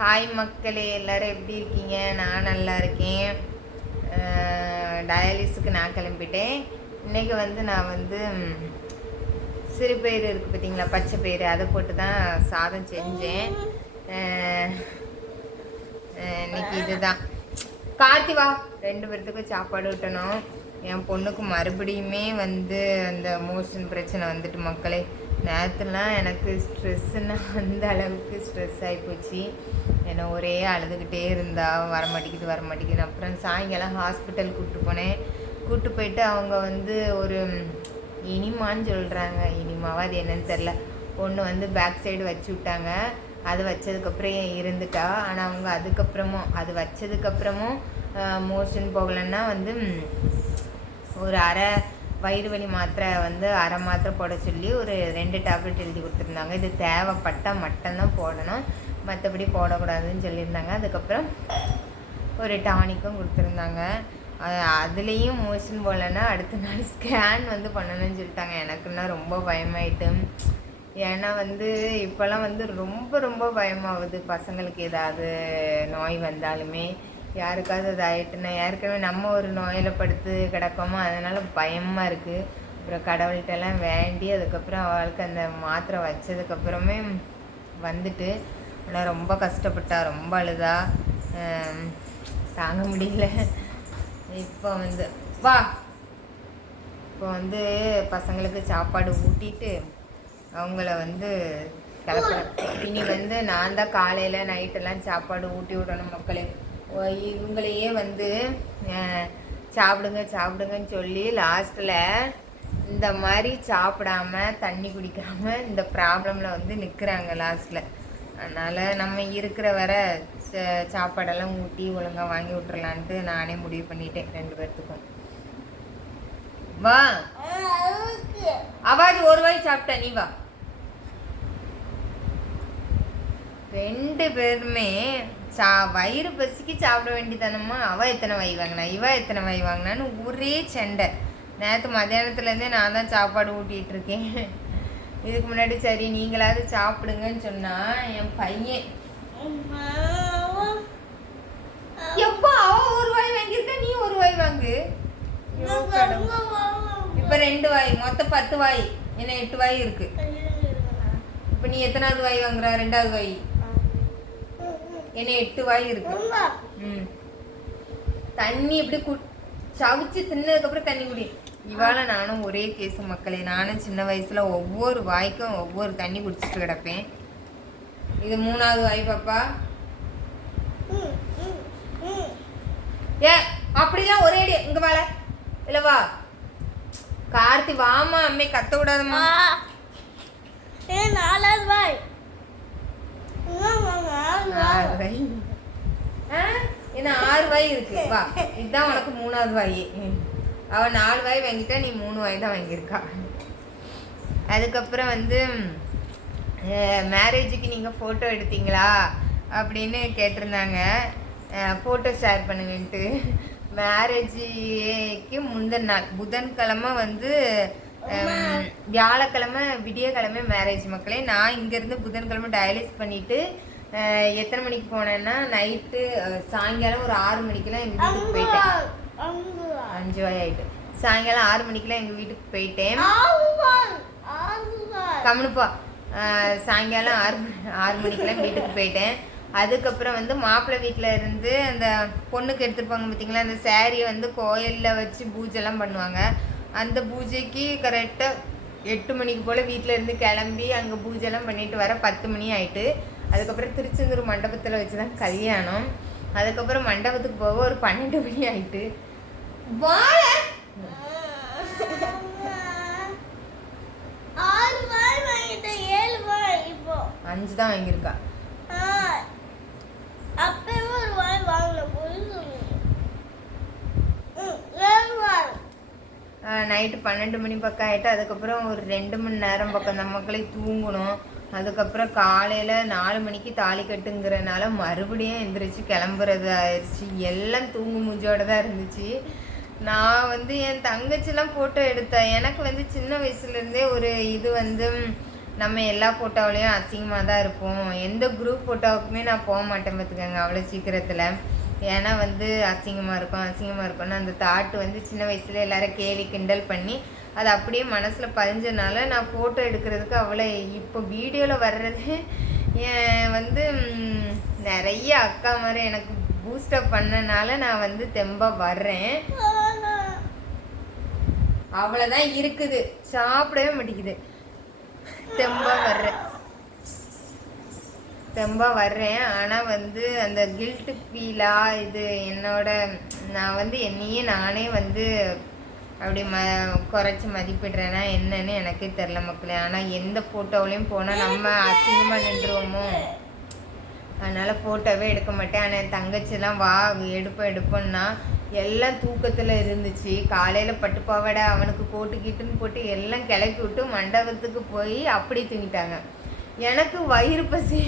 Hi மக்களே, எல்லோரும் எப்படி இருக்கீங்க? நான் நல்லா இருக்கேன். டயாலிஸுக்கு நான் கிளம்பிட்டேன். இன்றைக்கி நான் சிறுபயிறு இருக்குது பார்த்தீங்களா, பச்சை பயிறு, அதை போட்டு தான் சாதம் செஞ்சேன். இன்னைக்கு இதுதான். கார்த்தி வா, 2 பேர்த்துக்கும் சாப்பாடு விட்டணும். என் பொண்ணுக்கு மறுபடியுமே அந்த மோஷன் பிரச்சனை வந்துட்டு மக்களே. நேற்றுலாம் எனக்கு ஸ்ட்ரெஸ்ஸுன்னா அந்த அளவுக்கு ஸ்ட்ரெஸ் ஆகிப்போச்சு. என்னை ஒரே அழுதுகிட்டே இருந்தா, வரமாட்டேங்குது. அப்புறம் சாயங்காலம் ஹாஸ்பிட்டல் கூப்பிட்டு போனேன். கூப்பிட்டு போயிட்டு அவங்க ஒரு இனிமான்னு சொல்கிறாங்க. இனிமாவா அது என்னன்னு தெரில. ஒன்று பேக் சைடு வச்சு விட்டாங்க. அது வச்சதுக்கப்புறம் இருந்துட்டா. ஆனால் அவங்க அதுக்கப்புறமும் அது வச்சதுக்கப்புறமும் மோஷன் போகலைன்னா ஒரு அரை வயிறு வலி மாத்திரை அரை மாத்திரை போட சொல்லி ஒரு 2 டேப்லெட் எழுதி கொடுத்துருந்தாங்க. இது தேவைப்பட்டால் மட்டும்தான் போடணும், மற்றபடி போடக்கூடாதுன்னு சொல்லியிருந்தாங்க. அதுக்கப்புறம் ஒரு டானிக்கும் கொடுத்துருந்தாங்க. அதுலேயும் மோஷன் போகலைன்னா அடுத்த நாள் ஸ்கேன் பண்ணணும்னு சொல்லிட்டாங்க. எனக்குன்னா ரொம்ப பயமாயிட்டு. ஏன்னா இப்போல்லாம் ரொம்ப ரொம்ப பயமாகுது. பசங்களுக்கு ஏதாவது நோய் வந்தாலுமே யாருக்காவது அது ஆகிட்டுனா, ஏற்கனவே நம்ம ஒரு நோயில் படுத்து கிடக்கோமோ, அதனால் பயமாக இருக்குது. அப்புறம் கடவுள்கிட்டலாம் வேண்டி அதுக்கப்புறம் அவளுக்கு அந்த மாத்திரை வச்சதுக்கப்புறமே ஆனால் ரொம்ப கஷ்டப்பட்டா, ரொம்ப அழுதா, தாங்க முடியல. இப்போ வா, இப்போ பசங்களுக்கு சாப்பாடு ஊட்டிட்டு அவங்கள கிளப்புறேன். இனி நான் தான் காலையில் நைட்டெல்லாம் சாப்பாடு ஊட்டி விடணும் மக்களே. இவங்களையே சாப்பிடுங்கன்னு சொல்லி லாஸ்ட்டில் இந்த மாதிரி சாப்பிடாம தண்ணி குடிக்காமல் இந்த ப்ராப்ளமில் நிற்கிறாங்க லாஸ்ட்டில். அதனால் நம்ம இருக்கிற வர சாப்பாடெல்லாம் ஊட்டி ஒழுங்காக வாங்கி விட்டுறலான்ட்டு நானே முடிவு பண்ணிட்டேன் 2 பேர்த்துக்கும். வா, அவாது ஒரு வாய் சாப்பிட்ட, நீ வா. 2 பேருமே வயிறு பசிக்கு சாப்பிட வேண்டியதானம்மா. அவள் எத்தனை வாய் வாங்கினா, இவள் எத்தனை வாய் வாங்கினான்னு ஒரே சண்டை. நேற்று மத்தியானத்துலேருந்தே நான் தான் சாப்பாடு ஊட்டிகிட்டு இருக்கேன். இதுக்கு முன்னாடி சரி நீங்களாவது சாப்பிடுங்கன்னு சொன்னால் என் பையன் எப்போ அவள் ஒரு வாய் வாங்கியிருக்க, நீ ஒரு வாய் வாங்கு. இப்போ 2 வாய், மொத்தம் 10 வாய். என்ன 8 வாய் இருக்கு. இப்போ நீ எத்தனாவது வாய் வாங்குற? 2வது வாய். என்ன 8 வாய் இருக்கு. தண்ணி இப்படி சவிச்சு தின்னதுக்கப்புறம் தண்ணி குடி. இவாள நானும் ஒரே கேஸ் மக்களே. நானும் சின்ன வயசுல ஒவ்வொரு வாய்க்கும் ஒவ்வொரு தண்ணி குடிச்சிட்டு கிடப்பேன். இது 3வது வாய் பாப்பா. ஏ அப்படிலாம் ஒரே அடி. இங்க வாழ இல்ல, வா கார்த்தி, வாமா. அம்மே கத்த விடாதம்மா. 4வது வாய். என்ன 6 வாய் இருக்கு. வா, இதுதான் உனக்கு 3வது வாய். அவன் 4 வாய் வாங்கிட்டா, நீ 3 வாய் தான் வாங்கியிருக்கா. அதுக்கப்புறம் மேரேஜுக்கு நீங்கள் ஃபோட்டோ எடுத்தீங்களா அப்படின்னு கேட்டிருந்தாங்க. ஃபோட்டோ ஷேர் பண்ணுங்கன்ட்டு. மேரேஜுக்கு முந்தின நாள் புதன்கிழமை வியாழக்கிழமை விடியக்கிழமை மேரேஜ் மக்களே. நான் இங்கேருந்து புதன்கிழமை டயாலிஸ் பண்ணிவிட்டு எத்தனை மணிக்கு போனேன்னா நைட்டு சாயங்காலம் ஒரு 6 மணிக்கெலாம் எங்கள் வீட்டுக்கு போயிட்டேன். 5 வாய் ஆகிட்டு. சாயங்காலம் 6 மணிக்கெலாம் எங்கள் வீட்டுக்கு போயிட்டேன். கம்முனுப்பா. சாயங்காலம் 6 மணிக்கெலாம் வீட்டுக்கு போயிட்டேன். அதுக்கப்புறம் மாப்பிள்ளை வீட்டில் இருந்து அந்த பொண்ணுக்கு எடுத்துருப்பாங்க பார்த்தீங்களா, அந்த சாரியை கோயிலில் வச்சு பூஜைலாம் பண்ணுவாங்க. அந்த பூஜைக்கு கரெக்டாக 8 மணிக்கு போல் வீட்டில் இருந்து கிளம்பி அங்கே பூஜைலாம் பண்ணிட்டு வர 10 மணி ஆகிட்டு. அதுக்கப்புறம் திருச்செந்தூர் மண்டபத்தில் வச்சு தான் கல்யாணம். அதுக்கப்புறம் மண்டபத்துக்கு போக ஒரு 12 மணி ஆகிட்டு. 5 தான் வாங்கியிருக்கா. நைட்டு 12 மணி பக்கம் ஆகிட்டு. அதுக்கப்புறம் ஒரு 2 மணி நேரம் பக்கம் அந்த மக்களை தூங்கணும். அதுக்கப்புறம் காலையில் 4 மணிக்கு தாலி கட்டுங்கிறனால மறுபடியும் எந்திரிச்சு கிளம்புறது ஆயிடுச்சு. எல்லாம் தூங்கு மூஞ்சோடு தான் இருந்துச்சு. நான் என் தங்கச்சிலாம் ஃபோட்டோ எடுத்தேன். எனக்கு சின்ன வயசுலேருந்தே ஒரு இது நம்ம எல்லா ஃபோட்டோவிலையும் அசிங்கமாக தான் இருப்போம். எந்த குரூப் ஃபோட்டோவுக்குமே நான் போக மாட்டேன் பார்த்துக்கோங்க அவ்வளோ சீக்கிரத்தில். ஏன்னா வந்து அசிங்கமாக இருக்கும்னு அந்த தாட்டு வந்து சின்ன வயசுல எல்லோரும் கேலி கிண்டல் பண்ணி அது அப்படியே மனசில் பதிஞ்சனால நான் ஃபோட்டோ எடுக்கிறதுக்கு அவ்வளோ இப்போ வீடியோவில் வர்றது வந்து நிறைய அக்கா மாதிரி எனக்கு பூஸ்டப் பண்ணனால நான் வந்து தெம்பாக வர்றேன். அவ்வளோதான் இருக்குது, சாப்பிடவே மாட்டேங்குது. தெம்பாக வர்றேன். ஆனால் வந்து அந்த கில்ட்டு ஃபீலாக இது என்னோட நான் வந்து என்னையே நானே வந்து அப்படி குறைச்சி மதிப்பிடுறேன்னா என்னன்னு எனக்கே தெரில மக்களே. ஆனால் எந்த ஃபோட்டோவிலையும் போனால் நம்ம அசிங்கமாக நின்றுவோமோ, அதனால் ஃபோட்டோவே எடுக்க மாட்டேன். ஆனால் என் தங்கச்சிலாம் வா எடுப்போன்னா எல்லாம் தூக்கத்தில் இருந்துச்சு. காலையில் பட்டுப்பாவடை அவனுக்கு போட்டுக்கிட்டுன்னு போட்டு எல்லாம் கிளப்பி விட்டு மண்டபத்துக்கு போய் அப்படி தூங்கிட்டாங்க. எனக்கு வயிறு பசி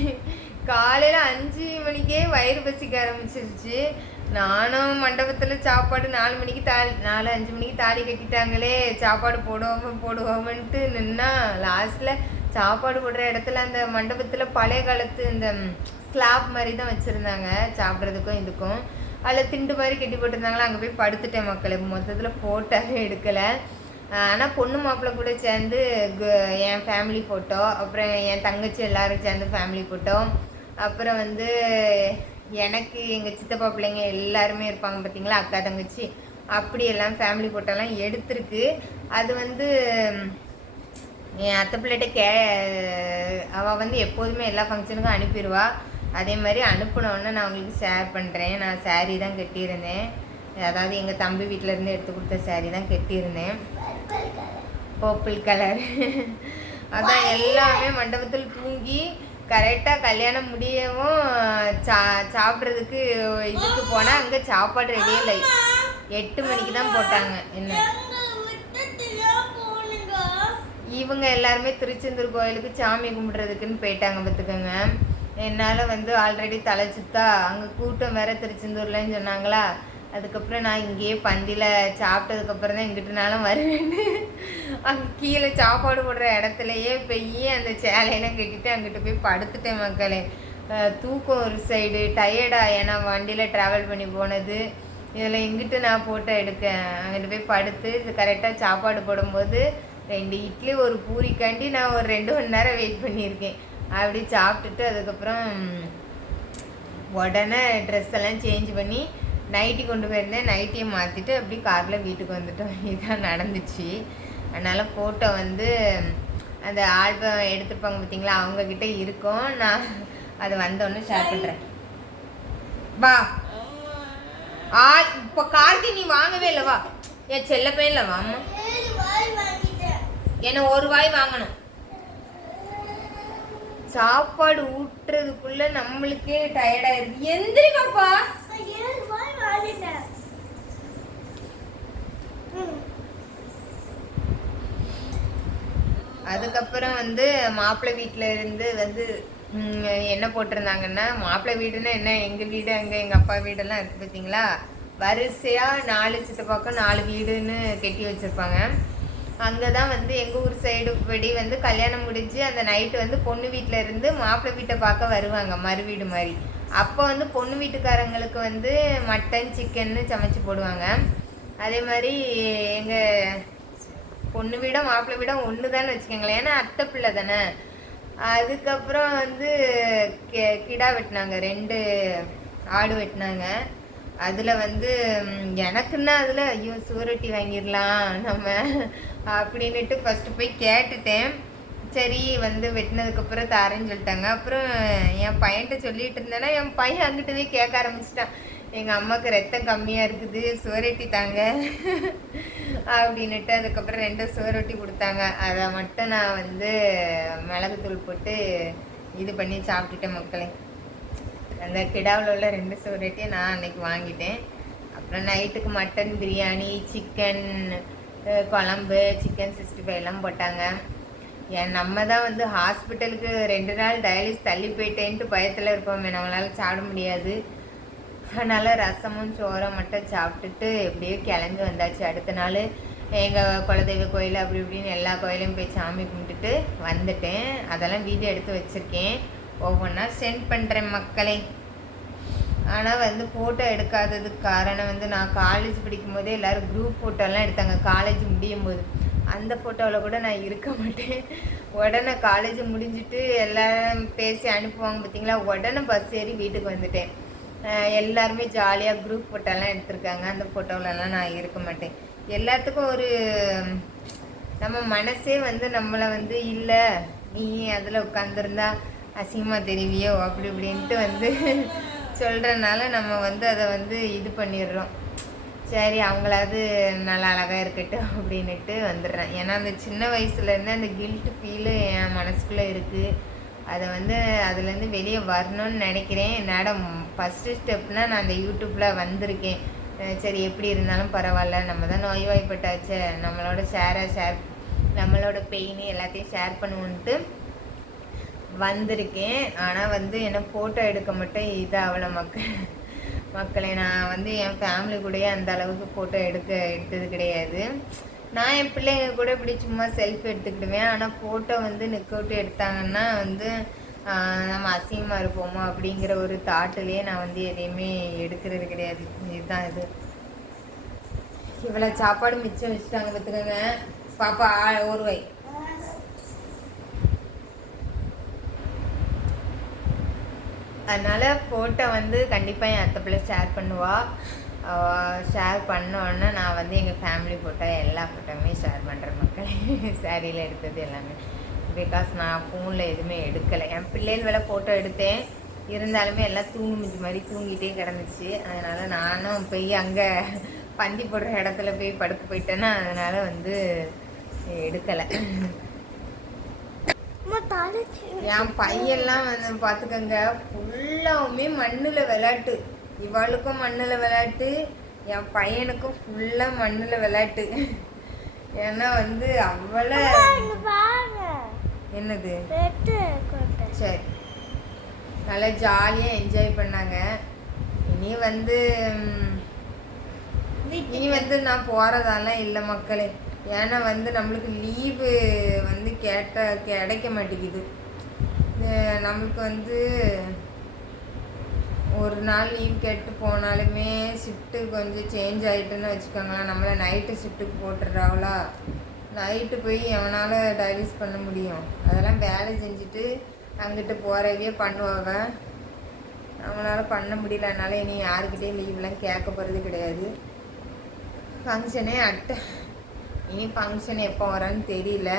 காலையில் 5 மணிக்கே வயிறு பசிக்க ஆரம்பிச்சிருச்சு. நானும் மண்டபத்தில் சாப்பாடு 4 மணிக்கு 4-5 மணிக்கு தாலி கட்டிட்டாங்களே, சாப்பாடு போடுவோம்ன்ட்டு நின்னா லாஸ்ட்டில் சாப்பாடு போடுற இடத்துல அந்த மண்டபத்தில் பழைய காலத்து இந்த ஸ்லாப் மாதிரி தான் வச்சுருந்தாங்க சாப்பிட்றதுக்கும் இதுக்கும். அதில் திண்டு மாதிரி கட்டி போட்டிருந்தாங்களா, அங்கே போய் படுத்துட்டேன் மக்களுக்கு. மொத்தத்தில் ஃபோட்டோவே எடுக்கலை. ஆனால் பொண்ணு மாப்பிள்ளை கூட சேர்ந்து என் ஃபேமிலி ஃபோட்டோ, அப்புறம் என் தங்கச்சி எல்லோரும் சேர்ந்து ஃபேமிலி ஃபோட்டோ, அப்புறம் வந்து எனக்கு எங்கள் சித்தப்பா பிள்ளைங்க எல்லாருமே இருப்பாங்க பார்த்தீங்களா, அக்கா தங்கச்சி, அப்படி எல்லாம் ஃபேமிலி ஃபோட்டோலாம் எடுத்திருக்கு. அது வந்து என் அத்தை பிள்ளைகிட்ட அவள் வந்து எப்போதுமே எல்லா ஃபங்க்ஷனுக்கும் அனுப்பிடுவா. அதே மாதிரி அனுப்பினோன்னு நான் உங்களுக்கு ஷேர் பண்ணுறேன். நான் சாரீ தான் கட்டியிருந்தேன், அதாவது எங்கள் தம்பி வீட்டிலேருந்து எடுத்து கொடுத்த சாரீ தான் கட்டியிருந்தேன், பர்பிள் கலர். அதான் எல்லாமே மண்டபத்தில் தூங்கி கரெக்டாக கல்யாணம் முடியவும் சாப்பிட்றதுக்கு இதுக்கு போனால் அங்கே சாப்பாடு ரெடியே இல்லை. 8 மணிக்கு தான் போட்டாங்க. என்ன இவங்க எல்லாருமே திருச்செந்தூர் கோயிலுக்கு சாமி கும்பிட்றதுக்குன்னு போயிட்டாங்க பார்த்துக்கோங்க. என்னால் வந்து ஆல்ரெடி தலை சுத்தா, அங்கே கூட்டம் வேறு திருச்செந்தூர்லன்னு சொன்னாங்களா. அதுக்கப்புறம் நான் இங்கேயே பந்தியில் சாப்பிட்டதுக்கப்புறம் தான் எங்கிட்டனாலும் வருவேன்னு அங்கே கீழே சாப்பாடு போடுற இடத்துலையே போய் அந்த சேலையெல்லாம் கட்டிட்டு அங்கிட்ட போய் படுத்துட்டேன் மக்களே. தூக்கம் ஒரு சைடு, டயர்டாக, ஏன்னா வண்டியில் ட்ராவல் பண்ணி போனது. இதில் எங்கிட்ட நான் ஃபோட்டோ எடுக்கேன். அங்கிட்ட போய் படுத்து இது கரெக்டாக சாப்பாடு போடும்போது 2 இட்லி ஒரு பூரிக்காண்டி நான் ஒரு 2 மணி நேரம் வெயிட் பண்ணியிருக்கேன். அப்படி சாப்பிட்டுட்டு அதுக்கப்புறம் உடனே ட்ரெஸ் எல்லாம் சேஞ்ச் பண்ணி நைட்டி கொண்டு போயிருந்தேன். நைட்டியை மாற்றிட்டு அப்படி காரில் வீட்டுக்கு வந்துட்டோம். இதுதான் நடந்துச்சு. அதனால் ஃபோட்டோ வந்து அந்த ஆல்பம் எடுத்துருப்பாங்க பார்த்தீங்களா, அவங்கக்கிட்ட இருக்கும். நான் அதை வந்தோடனே ஷேர் பண்ணுறேன். வா இப்போ கார்த்தி நீ வாங்கவே இல்லை, வா என் செல்ல பையன்ல வாம்மா. என்ன ஒரு வாய் வாங்கணும். சாப்பாடு ஊட்டுறதுக்குள்ள நம்மளுக்கே டயர்டாயிருது. எந்திரி பாப்பா. அதுக்கப்புறம் வந்து மாப்பிள்ளை வீட்டில் இருந்து வந்து என்ன போட்டிருந்தாங்கன்னா, மாப்பிள்ளை வீடுன்னா என்ன, எங்கள் வீடு அங்கே எங்கள் அப்பா வீடெல்லாம் இருக்குது பார்த்தீங்களா, வரிசையாக 4 சித்தப்பாக்கம் 4 வீடுன்னு கட்டி வச்சுருப்பாங்க. அங்கே தான் வந்து எங்கள் ஊர் சைடு படி வந்து கல்யாணம் முடிஞ்சு அந்த நைட்டு வந்து பொண்ணு வீட்டில் இருந்து மாப்பிள்ளை வீட்டை பார்க்க வருவாங்க, மறு வீடு மாதிரி. அப்போ வந்து பொண்ணு வீட்டுக்காரங்களுக்கு வந்து மட்டன் சிக்கன்னு சமைச்சு போடுவாங்க. அதே மாதிரி எங்கள் பொண்ணு வீடும் மாப்பிள்ளை வீடும் ஒன்று தானே வச்சுக்கோங்களேன், ஏன்னா அத்தை பிள்ளை தானே. அதுக்கப்புறம் வந்து கிடா வெட்டினாங்க, 2 ஆடு வெட்டினாங்க. அதில் வந்து எனக்குன்னா அதில் ஐயோ சூரட்டி வாங்கிடலாம் நம்ம அப்படின்ட்டு ஃபஸ்ட்டு போய் கேட்டுட்டேன். சரி வந்து வெட்டினதுக்கப்புறம் தாரேன்னு சொல்லிட்டாங்க. அப்புறம் என் பையன்கிட்ட சொல்லிகிட்டு இருந்தேன்னா என் பையன் அங்கிட்டு போய் கேட்க ஆரம்பிச்சிட்டான், எங்கள் அம்மாவுக்கு ரத்தம் கம்மியாக இருக்குது, சுவரொட்டி தாங்க அப்படின்னுட்டு. அதுக்கப்புறம் 2 சுவரொட்டி கொடுத்தாங்க. அதை மட்டும் நான் வந்து மிளகுத்தூள் போட்டு இது பண்ணி சாப்பிட்டுட்டேன் மக்களே. அந்த கிடாவில் உள்ள 2 சுவரொட்டியை நான் அன்றைக்கி வாங்கிட்டேன். அப்புறம் நைட்டுக்கு மட்டன் பிரியாணி, சிக்கன் குழம்பு, சிக்கன் 65 எல்லாம் போட்டாங்க. நம்ம தான் வந்து ஹாஸ்பிட்டலுக்கு 2 நாள் டயாலிஸ் தள்ளி போயிட்டேன்ட்டு பயத்தில் இருப்போமே, நம்மளால் சாப்பிட முடியாது. அதனால் ரசமும் சோறும் மட்டும் சாப்பிட்டுட்டு எப்படியோ கிளம்பி வந்தாச்சு. அடுத்த நாள் எங்கள் குலதெய்வ கோயில் அப்படி இப்படின்னு எல்லா கோயிலையும் போய் சாமி கும்பிட்டுட்டு வந்துட்டேன். அதெல்லாம் வீடியோ எடுத்து வச்சுருக்கேன், ஒவ்வொன்றா சென்ட் பண்ணுறேன் மக்களே. ஆனால் வந்து ஃபோட்டோ எடுக்காததுக்கு காரணம் வந்து நான் காலேஜ் படிக்கும் போதே எல்லோரும் குரூப் ஃபோட்டோலாம் எடுத்தாங்க. காலேஜ் முடியும் போது அந்த ஃபோட்டோவில் கூட நான் இருக்க மாட்டேன். உடனே காலேஜ் முடிஞ்சுட்டு எல்லோரும் பேசி அனுப்புவாங்க பார்த்தீங்களா, உடனே பஸ் ஏறி வீட்டுக்கு வந்துட்டேன். எல்லாருமே ஜாலியாக குரூப் ஃபோட்டோலாம் எடுத்திருக்காங்க. அந்த ஃபோட்டோவிலலாம் நான் இருக்க மாட்டேன். எல்லாத்துக்கும் ஒரு நம்ம மனசே வந்து நம்மளை வந்து இல்லை நீ அதில் உட்காந்துருந்தா அசிங்கமாக தெரிவியோ அப்படி இப்படின்ட்டு வந்து சொல்கிறனால நம்ம வந்து அதை வந்து இது பண்ணிடுறோம். சரி அவங்களாவது நல்லா அழகாக இருக்கட்டும் அப்படின்ட்டு வந்துடுறேன். ஏன்னா அந்த சின்ன வயசுலேருந்து அந்த கில்ட் ஃபீலு என் மனசுக்குள்ளே இருக்குது. அதை வந்து அதுலேருந்து வெளியே வரணும்னு நினைக்கிறேன். என்னோட ஃபஸ்ட்டு ஸ்டெப்னால் நான் அந்த யூடியூப்பில் வந்திருக்கேன். சரி எப்படி இருந்தாலும் பரவாயில்ல, நம்ம தான் நோய்வாய்ப்பட்டாச்சு, நம்மளோட நம்மளோட பெயின் எல்லாத்தையும் ஷேர் பண்ணுவோன்ட்டு வந்திருக்கேன். ஆனால் வந்து என்ன ஃபோட்டோ எடுக்க மட்டும் இதாகல மக்களை. நான் வந்து என் ஃபேமிலி கூடயே அந்த அளவுக்கு ஃபோட்டோ எடுத்தது கிடையாது. நான் என் பிள்ளைங்க கூட இப்படி சும்மா செல்ஃபி எடுத்துக்கிடுவேன். ஆனால் ஃபோட்டோ வந்து நிற்கவுட்டு எடுத்தாங்கன்னா வந்து நம்ம அசிங்கமாக இருப்போமோ அப்படிங்கிற ஒரு தாட்டிலே நான் வந்து எதையுமே எடுக்கிறது கிடையாது. இதுதான் இது. இவ்வளோ சாப்பாடு மிச்சம் வச்சுட்டாங்க பார்த்துக்கோங்க. பாப்பா ஒரு வை. அதனால் ஃபோட்டோ வந்து கண்டிப்பாக என் அத்தை பிள்ளை ஷேர் பண்ணுவாள். ஷேர் பண்ணோன்னே நான் வந்து எங்கள் ஃபேமிலி ஃபோட்டோ எல்லா ஃபோட்டோவுமே ஷேர் பண்ணுறேன் மக்களே. சாரியில் எடுத்தது எல்லாமே. பிகாஸ் நான் ஃபோனில் எதுவுமே எடுக்கலை. என் பிள்ளைகள் வேலை ஃபோட்டோ எடுத்தேன், இருந்தாலுமே எல்லாம் தூங்குமிச்சு மாதிரி தூங்கிட்டே கிடந்துச்சு. அதனால் நானும் போய் அங்கே பந்தி போடுற இடத்துல போய் படுக்க போயிட்டேன்னா அதனால் வந்து எடுக்கலை. என் பையெல்லாம் வந்து பார்த்துக்கங்க ஃபுல்லாவுமே மண்ணில் விளையாட்டு. இவளுக்கும் மண்ணில் விளையாட்டு, என் பையனுக்கும் ஃபுல்லாக மண்ணில் விளையாட்டு. ஏன்னா வந்து அவளை என்னது சரி நல்லா ஜாலியாக என்ஜாய் பண்ணாங்க. இனி வந்து நான் போகிறதாலாம் இல்லை மக்களே. ஏன்னா வந்து நம்மளுக்கு லீவு வந்து கிடைக்க மாட்டேங்குது. நம்மளுக்கு வந்து ஒரு நாள் லீவ் கேட்டு போனாலுமே ஷிஃப்ட்டு கொஞ்சம் சேஞ்ச் ஆகிட்டுன்னு வச்சுக்கோங்களேன். நம்மளை நைட்டு ஷிஃப்ட்டுக்கு போட்டுடுறாங்களா, நைட்டு போய் எவனால் டைவர்ஸ் பண்ண முடியும்? அதெல்லாம் வேலை செஞ்சுட்டு அங்கிட்டு போகிறவே பண்ணுவாங்க. நம்மளால் பண்ண முடியல. அதனால் இனி யாருக்கிட்டேயும் லீவ்லாம் கேட்க போகிறது கிடையாது. ஃபங்க்ஷனே இனி ஃபங்க்ஷன் எப்போ வரான்னு தெரியல.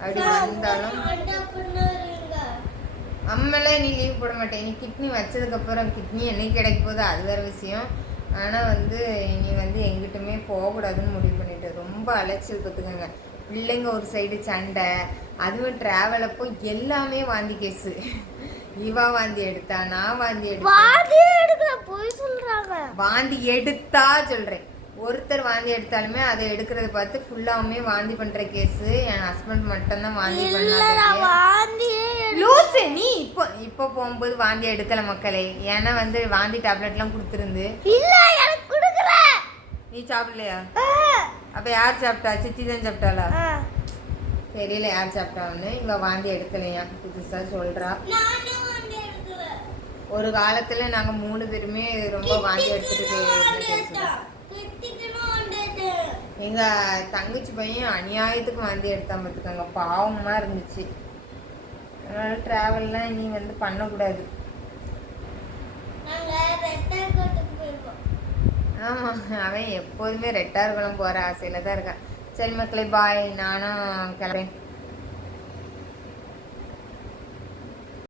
அப்படி வந்தாலும் அம்மெல்லாம் இனி லீவ் போட மாட்டேன். இனி கிட்னி வச்சதுக்கப்புறம் கிட்னி என்னைக்கு கிடைக்க போகுது அது வேறு விஷயம். ஆனால் வந்து இனி வந்து எங்கிட்டுமே போகக்கூடாதுன்னு முடிவு பண்ணிட்டு ரொம்ப அலைச்சல் பார்த்துக்கோங்க. பிள்ளைங்க ஒரு சைடு சண்டை, அதுவும் ட்ராவல் அப்போ எல்லாமே வாந்தி கேஸு. இவா வாந்தி எடுத்தா, நான் வாந்தி வாந்தி எடுத்தா சொல்கிறேன். ஒருத்தர் வாந்தி எடுத்தாலுமே அதை எடுக்கிறத பார்த்து ஃபுல்லாவுமே வாந்தி பண்ணுற கேஸு. என் ஹஸ்பண்ட் மட்டும்தான் வாந்தி பண்ணாங்க. லூசு நீ இப்போ போகும்போது வாந்தி எடுக்கலை மக்களே. ஏன்னா வந்து வாந்தி டேப்லெட்லாம் கொடுத்துருந்து நீ சாப்பிடலையா? அப்போ யார் சாப்பிட்டா? சித்தி தான் சாப்பிட்டாளா? தெரியல யார் சாப்பிட்டான்னு. இவ வாந்தி எடுக்கலையா புதுசாக சொல்கிறா. ஒரு காலத்தில் நாங்கள் 3 பேருமே ரொம்ப வாந்தி எடுத்துட்டு எங்கள் தங்கச்சி பையன் அநியாயத்துக்கு வாந்தி எடுத்தால் பார்த்துக்கோங்க. பாவமாக இருந்துச்சு. அதனால் ட்ராவல்லாம் இனி வந்து பண்ணக்கூடாது. ஆமாம், அவன் எப்போதுமே ரெட்டார்குளம் போகிற ஆசையில் தான் இருக்கான். சரி மக்களே, பாய். நானும் கிளம்புறேன்.